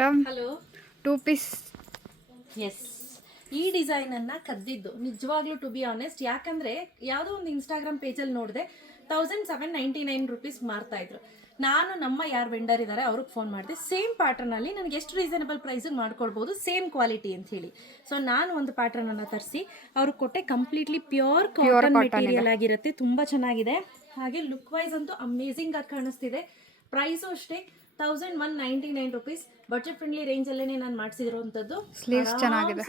Hello 2 piece. S, ಈ ಡಿಸೈನನ್ನು ಕದ್ದಿದ್ದು ನಿಜವಾಗ್ಲೂ to be honest. ಯಾಕಂದರೆ ಯಾವುದೋ ಒಂದು ಇನ್ಸ್ಟಾಗ್ರಾಮ್ ಪೇಜಲ್ಲಿ ನೋಡಿದೆ 1799 ರುಪೀಸ್ ಮಾರ್ತಾ ಇದ್ರು. ನಾನು ನಮ್ಮ ಯಾರು ವೆಂಡರ್ ಇದ್ದಾರೆ ಅವ್ರಿಗೆ ಫೋನ್ ಮಾಡಿದೆ, ಸೇಮ್ ಪ್ಯಾಟರ್ನಲ್ಲಿ ನನಗೆ ಎಷ್ಟು ರೀಸನಬಲ್ ಪ್ರೈಸಿಗೆ ಮಾಡ್ಕೊಳ್ಬೋದು, ಸೇಮ್ ಕ್ವಾಲಿಟಿ ಅಂತ ಹೇಳಿ. ಸೊ ನಾನು ಒಂದು ಪ್ಯಾಟರ್ನನ್ನು ತರಿಸಿ ಅವ್ರಿಗೆ ಕೊಟ್ಟೆ. ಕಂಪ್ಲೀಟ್ಲಿ ಪ್ಯೂರ್ ಕಾಟನ್ ಮೆಟೀರಿಯಲ್ ಆಗಿರುತ್ತೆ, ತುಂಬ ಚೆನ್ನಾಗಿದೆ. ಹಾಗೆ ಲುಕ್ ವೈಸ್ ಅಂತೂ ಅಮೇಝಿಂಗ್ ಆಗಿ ಕಾಣಿಸ್ತಿದೆ. ಪ್ರೈಸು ಅಷ್ಟೇ 1199 ರುಪೀಸ್. ಬಜೆಟ್ ಫ್ರೆಂಡ್ಲಿ ರೇಂಜಲ್ಲೇ ನಾನು ಮಾಡಿಸಿರೋವಂಥದ್ದು. ಸ್ಲೀವ್ಸ್ ಚೆನ್ನಾಗಿದೆ,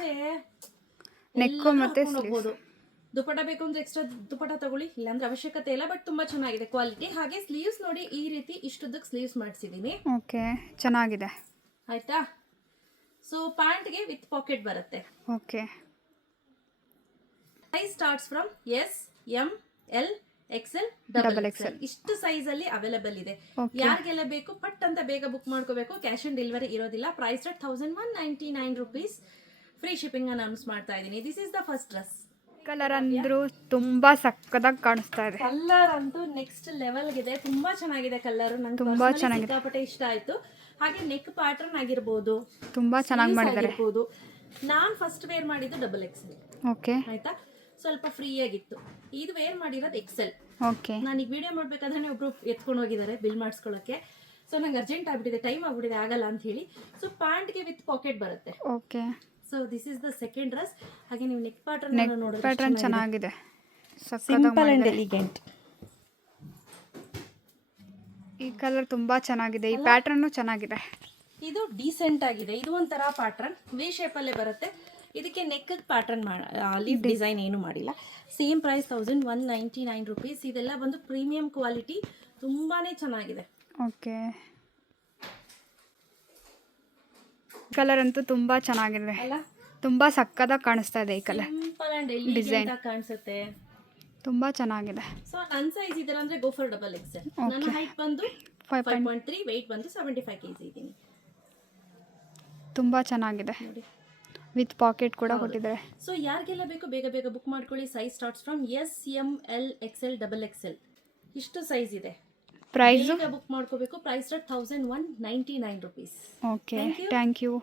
ನೆಕ್ಕು ಮತ್ತೆ ಹೋಗ್ಬೋದು. ದುಪಟ ಬೇಕು ಅಂದ್ರೆ ಎಕ್ಸ್ಟ್ರಾ ದುಪಟ ತಗೊಳ್ಳಿ, ಇಲ್ಲಾಂದ್ರೆ ಅವಶ್ಯಕತೆ ಇಲ್ಲ. ಬಟ್ ತುಂಬಾ ಚೆನ್ನಾಗಿದೆ ಕ್ವಾಲಿಟಿ. ಹಾಗೆ ಸ್ಲೀವ್ಸ್ ನೋಡಿ, ಈ ರೀತಿ ಇಷ್ಟುದ್ದಕ್ಕೆ ಸ್ಲೀವ್ಸ್ ಮಾಡಿಸಿದ್ದೀನಿ. ಓಕೆ, ಚೆನ್ನಾಗಿದೆ. ಆಯ್ತಾ? ಸೊ ಪ್ಯಾಂಟ್ಗೆ ವಿತ್ ಪಾಕೆಟ್ ಬರುತ್ತೆ. Okay, size starts from S, M, L, XL, double XL. ಇಷ್ಟು ಸೈಜ್ ಅಲ್ಲಿ ಅವೈಲೇಬಲ್ ಇದೆ. ಯಾರಿಗೆಲ್ಲ ಬೇಕು ಪಟ್ ಅಂತ ಬೇಗ ಬುಕ್ ಮಾಡ್ಕೋಬೇಕು. ಕ್ಯಾಶ್ ಆನ್ ಡೆಲಿವರಿ ಇರೋದಿಲ್ಲ. Price rate 1199 rupees. Free shipping announce ಮಾಡ್ತಾ ಇದ್ದೀನಿ. This is the first dress. Colour ಅಂದ್ರೂ ತುಂಬಾ ಸಕ್ಕತ್ತಾಗಿ ಕಾಣಿಸ್ತಾ ಇದೆ. ಕಲರ್ ಅಂತೂ ನೆಕ್ಸ್ಟ್ ಲೆವೆಲ್ ಇದೆ. ತುಂಬಾ ಚೆನ್ನಾಗಿದೆ ಕಲರ್. ನಂಗೆ ತುಂಬಾ ಚೆನ್ನಾಗಿದೆ, ಸಿಕ್ಕಾಪಟ್ಟೆ ಇಷ್ಟ ಆಯ್ತು. ಹಾಗೆ ನೆಕ್ ಪ್ಯಾಟರ್ನ್ ಆಗಿರ್ಬೋದು, ತುಂಬಾ ಚೆನ್ನಾಗಿ ಮಾಡಿದ್ದಾರೆ. ನಾನು ಫಸ್ಟ್ ವೇರ್ ಮಾಡಿದ್ದು ಡಬಲ್ ಎಕ್ಸೆಲ್. ಓಕೆ, ಆಯ್ತಾ? ಸ್ವಲ್ಪ ಫ್ರೀ ಆಗಿತ್ತು. ಇದು ವೇರ್ ಮಾಡಿರೋದು ಎಕ್ಸೆಲ್. ಓಕೆ, ನಾನು ಈಗ ವಿಡಿಯೋ ಮಾಡ್ಬೇಕಾದ್ರೆ ಒಬ್ರು ಎತ್ಕೊಂಡು ಹೋಗಿದ್ದಾರೆ ಬಿಲ್ ಮಾಡಿಸ್ಕೊಳ್ಳೋಕೆ. ಸೊ ನಂಗೆ ಅರ್ಜೆಂಟ್ ಆಗ್ಬಿಟ್ಟಿದೆ, ಟೈಮ್ ಆಗ್ಬಿಟ್ಟಿದೆ, ಆಗಲ್ಲ ಅಂತ ಹೇಳಿ. ಸೊ ಪ್ಯಾಂಟ್ಗೆ ವಿತ್ ಪಾಕೆಟ್ ಬರುತ್ತೆ. Okay. So this is the second dress. ಹಾಗೆ ನೀವು ನೆಕ್ ಪ್ಯಾಟರ್ನ್ ಚೆನ್ನಾಗಿದೆ, ಸಿಂಪಲ್ ಅಂಡ್ ಎಲಿಗೆಂಟ್. ಈ ಕಲರ್ ತುಂಬಾ ಚೆನ್ನಾಗಿದೆ, ಈ ಪ್ಯಾಟರ್ನ್ ಚೆನ್ನಾಗಿದೆ. ಇದು ಡೀಸೆಂಟ್ ಆಗಿದೆ. ಇದು ಒಂಥರ ಪ್ಯಾಟರ್ನ್ ವಿ ಶೇಪ್ ಅಲ್ಲೇ ಬರುತ್ತೆ. ಇದಕ್ಕೆ ನೆಕ್ ಪ್ಯಾಟರ್ನ್ ಲೀಫ್ ಡಿಸೈನ್ ಏನು ಮಾಡಿಲ್ಲ. Same price 1199 rupees. ಇದೆಲ್ಲ ಬಂದು ಪ್ರೀಮಿಯಂ ಕ್ವಾಲಿಟಿ, ತುಂಬಾನೇ ಚೆನ್ನಾಗಿದೆ. ಓಕೆ, ಕಲರ್ ಅಂತೂ ತುಂಬಾ ಚೆನ್ನಾಗಿದೆ ಅಲ್ಲ, ತುಂಬಾ ಸಕ್ಕತ್ತಾಗಿ ಕಾಣಿಸ್ತಾ ಇದೆ. ಈ ಕಲರ್ ಸಿಂಪಲ್ ಅಂಡ್ ಎಲಿಗೆಂಟ್ ಆಗಿ ಕಾಣಿಸುತ್ತೆ, ತುಂಬಾ ಚೆನ್ನಾಗಿದೆ. ಸೊ ನನ್ನ ಸೈಜ್ ಇದೆಲ್ಲ ಅಂದ್ರೆ ಗೋ ಫಾರ್ ಡಬಲ್ ಎಕ್ಸೆಲ್. ನನ್ನ ಹೈಟ್ ಬಂದು 5.3, weight ಬಂದು 75 kg ಇದ್ದೀನಿ. ತುಂಬಾ ಚೆನ್ನಾಗಿದೆ, ವಿತ್ ಪಾಕೆಟ್ ಕೂಡ ಕೊಟ್ಟಿದ್ದಾರೆ. ಸೊ ಯಾರಿಗೆಲ್ಲ ಬೇಕು ಬೇಗ ಬೇಗ ಬುಕ್ ಮಾಡ್ಕೊಳ್ಳಿ. Size starts from S, M, L, XL, double XL. ಇಷ್ಟು ಸೈಜ್ ಇದೆ. ಪ್ರೈಸ್ ಬುಕ್ ಮಾಡ್ಕೋಬೇಕು. Price rate 1199 rupees. Okay, thank you.